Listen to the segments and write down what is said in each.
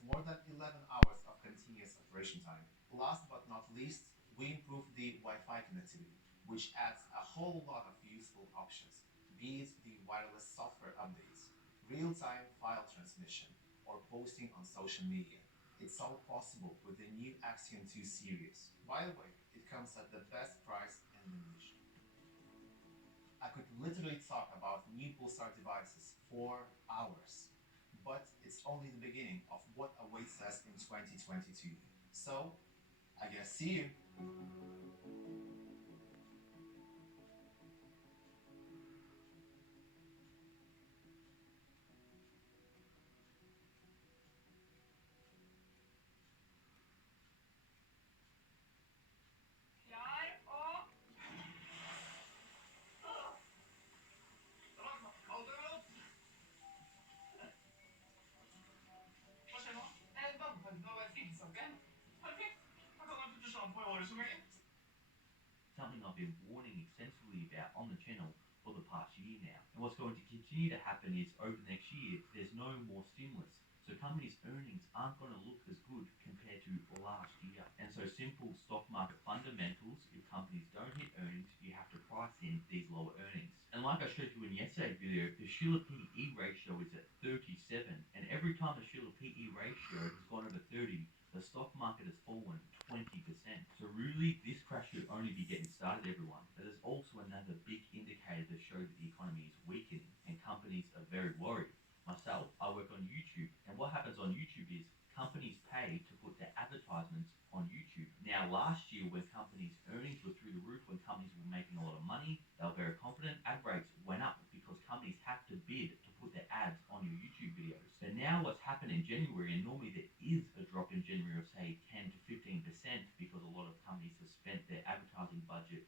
gets more than 11 hours of continuous operation time. Last but not least, we improve the Wi-Fi connectivity, which adds a whole lot of useful options, be it the wireless software updates, real-time file transmission, or posting on social media. It's all possible with the new Axiom 2 series. By the way, it comes at the best price in the niche. I could literally talk about new Pulsar devices for hours, but it's only the beginning of what awaits us in 2022. So, I guess see you. Something I've been warning extensively about on the channel for the past year now. And what's going to continue to happen is over the next year, there's no more stimulus. So companies' earnings aren't going to look as good compared to last year. And so simple stock market fundamentals, if companies don't hit earnings, you have to price in these lower earnings. And like I showed you in yesterday's video, the Shiller PE ratio is at 37. And every time the Shiller PE ratio has gone over 30, the stock market has fallen 20%. So really, this crash should only be getting started, everyone. But there's also another big indicator that shows that the economy is weakening and companies are very worried. Myself, I work on YouTube, and what happens on YouTube is companies pay to put their advertisements on YouTube. Now, last year, when companies' earnings were through the roof, when companies were making a lot of money, they were very confident, ad rates went up because companies have to bid to put their ads on your YouTube videos. But now what's happened in January, and normally there is a drop in January of say 10 to 15% because a lot of companies have spent their advertising budget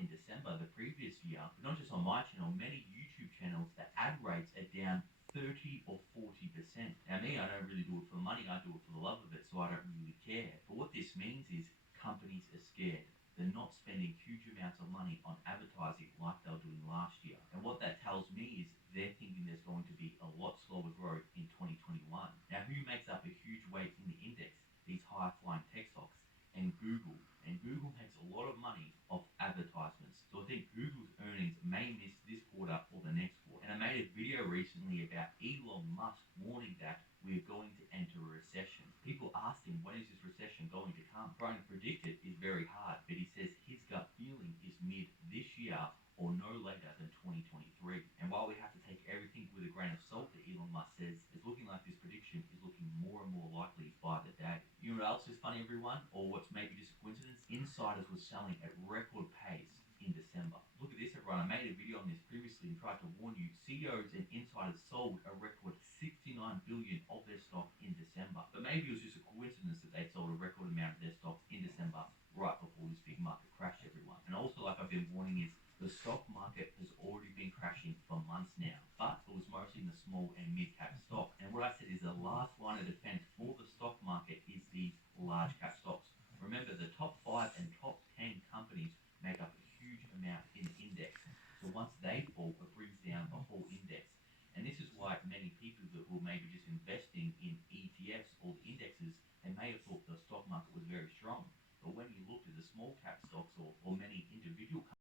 in December the previous year. But not just on my channel, many YouTube channels, the ad rates are down 30 or 40%. Now me, I don't really do it for the money, I do it for the love of it, so I don't really care. But what this means is companies are scared. They're not spending huge amounts of money on advertising like they were doing last year. And what that tells me is they're thinking there's going to be a lot slower growth in 2021. Now, who makes up a huge weight in the index? These high-flying tech stocks and Google. And Google makes a lot of money off advertisements. So I think Google's earnings may miss this quarter or the next quarter. And I made a video recently about Elon Musk warning that we're going to enter a recession. People asked him, when is this recession going to come? Trying to predict it is very hard, but he says his gut feeling is mid this year or no later than 2023. And while we have to take everything with a grain of salt that Elon Musk says, it's looking like this prediction is looking more and more likely by the day. You know what else is funny, everyone? Or what's maybe just a coincidence? Insiders were selling at record pace in December. Look at this, everyone. I made a video on this previously and tried to warn you. CEOs and insiders sold a record 69 billion of their stock in December. But maybe it was just a coincidence that they sold a record amount of their stocks in December right before this big market crash, everyone. And also, like I've been warning, is the stock market has already been crashing for months now, but it was mostly in the small and mid-cap stock. And what I said is the last line of defense for the stock market is these large cap stocks. Remember, the top 5 and top 10 companies make up a huge amount in the index. So once they fall,